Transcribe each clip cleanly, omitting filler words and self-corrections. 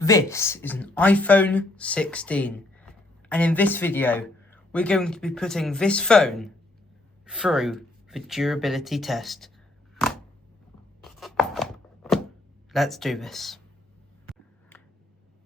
This is an iPhone 16, and in this video we're going to be putting this phone through the durability test. Let's do this.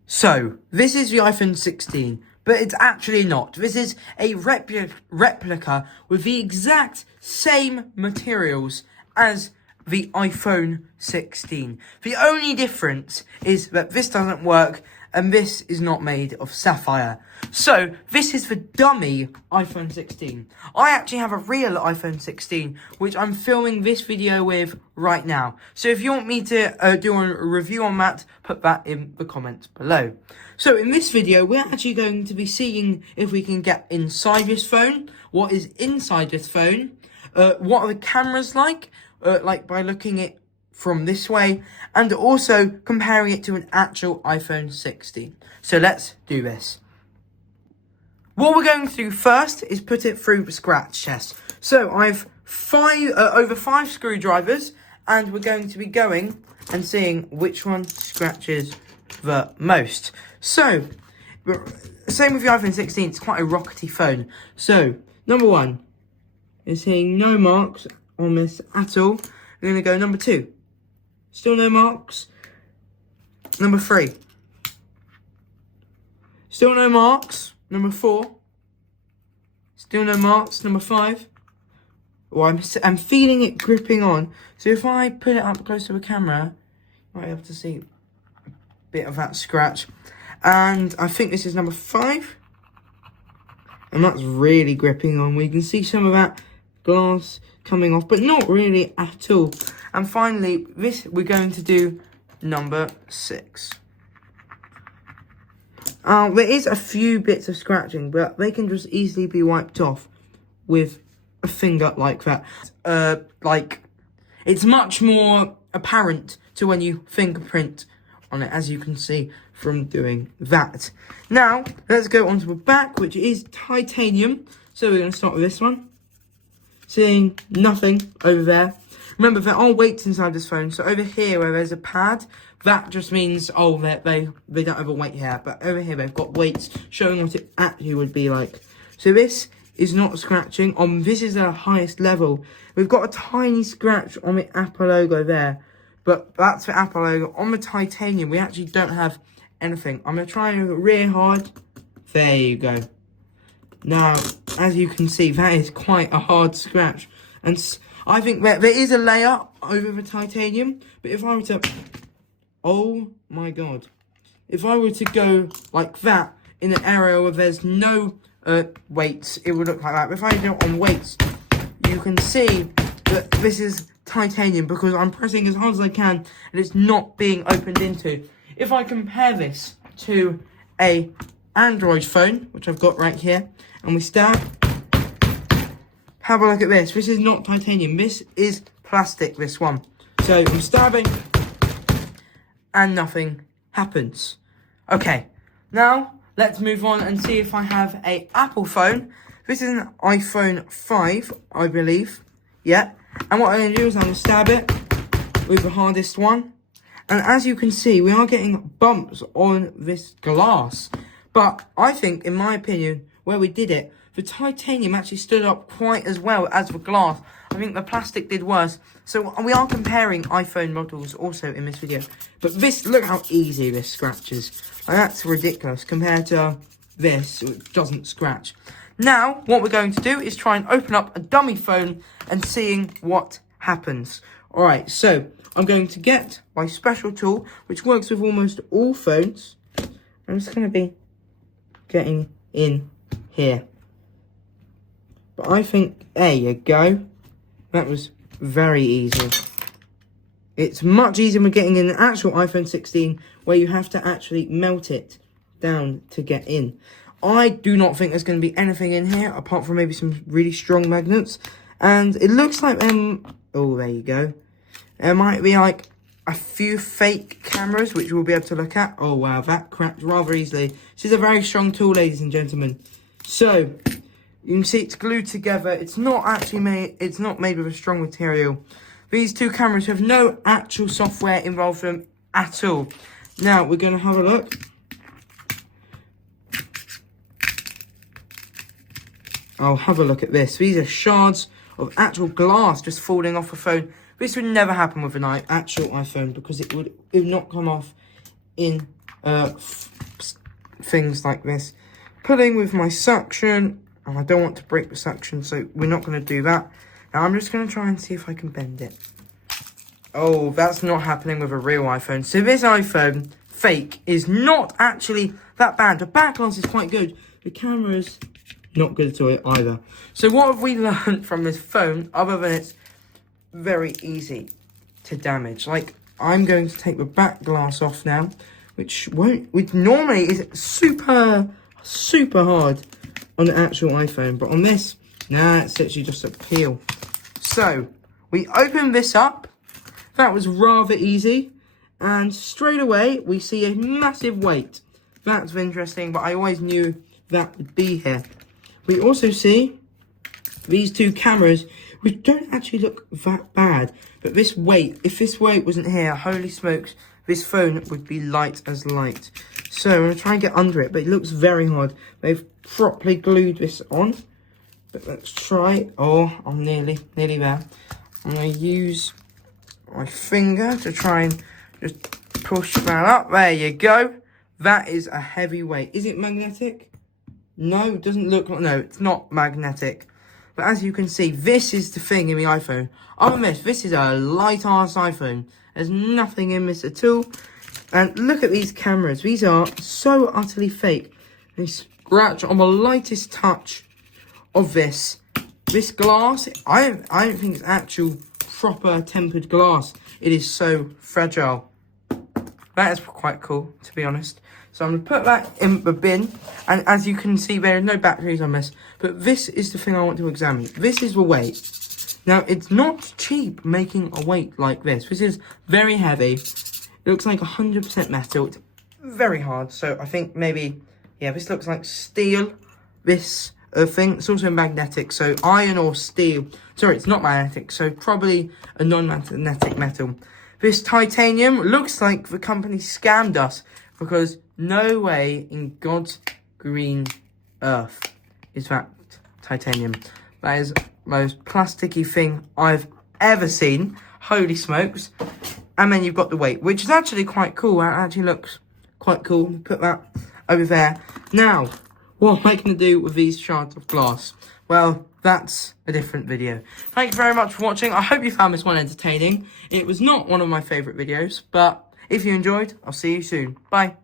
So, this is the iPhone 16, but it's actually not. This is a replica with the exact same materials as the iPhone 16. The only difference is that this doesn't work and this is not made of sapphire. So, this is the dummy iPhone 16. I actually have a real iPhone 16, which I'm filming this video with right now. So if you want me to do a review on that, put that in the comments below. So in this video, we're actually going to be seeing if we can get inside this phone, what is inside this phone, what are the cameras like by looking it from this way, and also comparing it to an actual iPhone 16. So let's do this. What we're going to do first is put it through the scratch test. So I've over five screwdrivers, and we're going to be going and seeing which one scratches the most. So, same with the iPhone 16, it's quite a rockety phone. So, number one is seeing no marks on this at all. We're going to go number two. Still no marks. Number three. Still no marks. Number four. Still no marks. Number five. Oh, I'm feeling it gripping on. So if I put it up close to the camera, you might be able to see a bit of that scratch. And I think this is number five. And that's really gripping on. We can see some of that glass coming off, but not really at all. And finally, we're going to do number six. There is a few bits of scratching, but they can just easily be wiped off with a finger like that. It's much more apparent to when you fingerprint on it, as you can see from doing that. Now, let's go on to the back, which is titanium. So we're going to start with this one. Seeing nothing over there. Remember, there are weights inside this phone. So over here, where there's a pad, that just means, oh, they don't have a weight here. But over here, they've got weights showing what it actually would be like. So this is not scratching. This is our highest level. We've got a tiny scratch on the Apple logo there. But that's the Apple logo. On the titanium, we actually don't have anything. I'm going to try and rear hard. There you go. Now, as you can see, that is quite a hard scratch. And I think that there is a layer over the titanium. But if I were to... Oh my god. If I were to go like that in an area where there's no weights, it would look like that. But if I do it on weights, you can see that this is titanium because I'm pressing as hard as I can and it's not being opened into. If I compare this to a Android phone, which I've got right here, and we stab, have a look at this. This is not titanium. This is plastic, this one. So I'm stabbing and nothing happens. Okay, now let's move on and see if I have a Apple phone. This is an iPhone 5, I believe. Yeah. And what I'm going to do is I'm going to stab it with the hardest one. And as you can see, we are getting bumps on this glass. But I think, in my opinion, where we did it, the titanium actually stood up quite as well as the glass. I think the plastic did worse. So we are comparing iPhone models also in this video. But this, look how easy this scratches. Like, that's ridiculous compared to this, which doesn't scratch. Now, what we're going to do is try and open up a dummy phone and seeing what happens. Alright, so I'm going to get my special tool, which works with almost all phones. I'm just going to be getting in here. But I think, there you go. That was very easy. It's much easier when getting in an actual iPhone 16 where you have to actually melt it down to get in. I do not think there's going to be anything in here apart from maybe some really strong magnets. And it looks like oh, there you go. There might be like a few fake cameras which we'll be able to look at. Oh wow, that cracked rather easily. This is a very strong tool, ladies and gentlemen. So you can see it's glued together. It's not actually made. It's not made with a strong material. These two cameras have no actual software involved in them at all. Now, we're going to have a look. I'll have a look at this. These are shards of actual glass just falling off a phone. This would never happen with an actual iPhone because it would not come off in things like this. Pulling with my suction, and I don't want to break the suction, so we're not going to do that. Now I'm just going to try and see if I can bend it. Oh, that's not happening with a real iPhone. So this iPhone fake is not actually that bad. The back glass is quite good. The camera's not good at all either. So what have we learned from this phone other than it's very easy to damage? Like, I'm going to take the back glass off now, which normally is super hard on the actual iPhone, but on this, it's literally just a peel. So we open this up. That was rather easy, and straight away we see a massive weight. That's interesting, but I always knew that would be here. We also see these two cameras, which don't actually look that bad. But this weight, if this weight wasn't here, holy smokes, this phone would be light as light. So I'm going to try and get under it, but it looks very hard. They've properly glued this on. But let's try. Oh, I'm nearly there. I'm going to use my finger to try and just push that up. There you go. That is a heavy weight. Is it magnetic? No, it doesn't look like, no, it's not magnetic. But as you can see, this is the thing in the iPhone. Other than this is a light-ass iPhone. There's nothing in this at all. And look at these cameras. These are so utterly fake. They scratch on the lightest touch of this. This glass, I don't think it's actual proper tempered glass. It is so fragile. That is quite cool, to be honest. So I'm going to put that in the bin. And as you can see, there are no batteries on this. But this is the thing I want to examine. This is the weight. Now, it's not cheap making a weight like this. This is very heavy. It looks like 100% metal. It's very hard. So I think maybe, yeah, this looks like steel. This thing, it's also magnetic. So iron or steel. Sorry, it's not magnetic. So probably a non-magnetic metal. This titanium looks like the company scammed us. Because no way in God's green earth is that titanium. That is the most plasticky thing I've ever seen. Holy smokes. And then you've got the weight, which is actually quite cool. That actually looks quite cool. Put that over there. Now, what am I going to do with these shards of glass? Well, that's a different video. Thank you very much for watching. I hope you found this one entertaining. It was not one of my favourite videos, but if you enjoyed, I'll see you soon. Bye.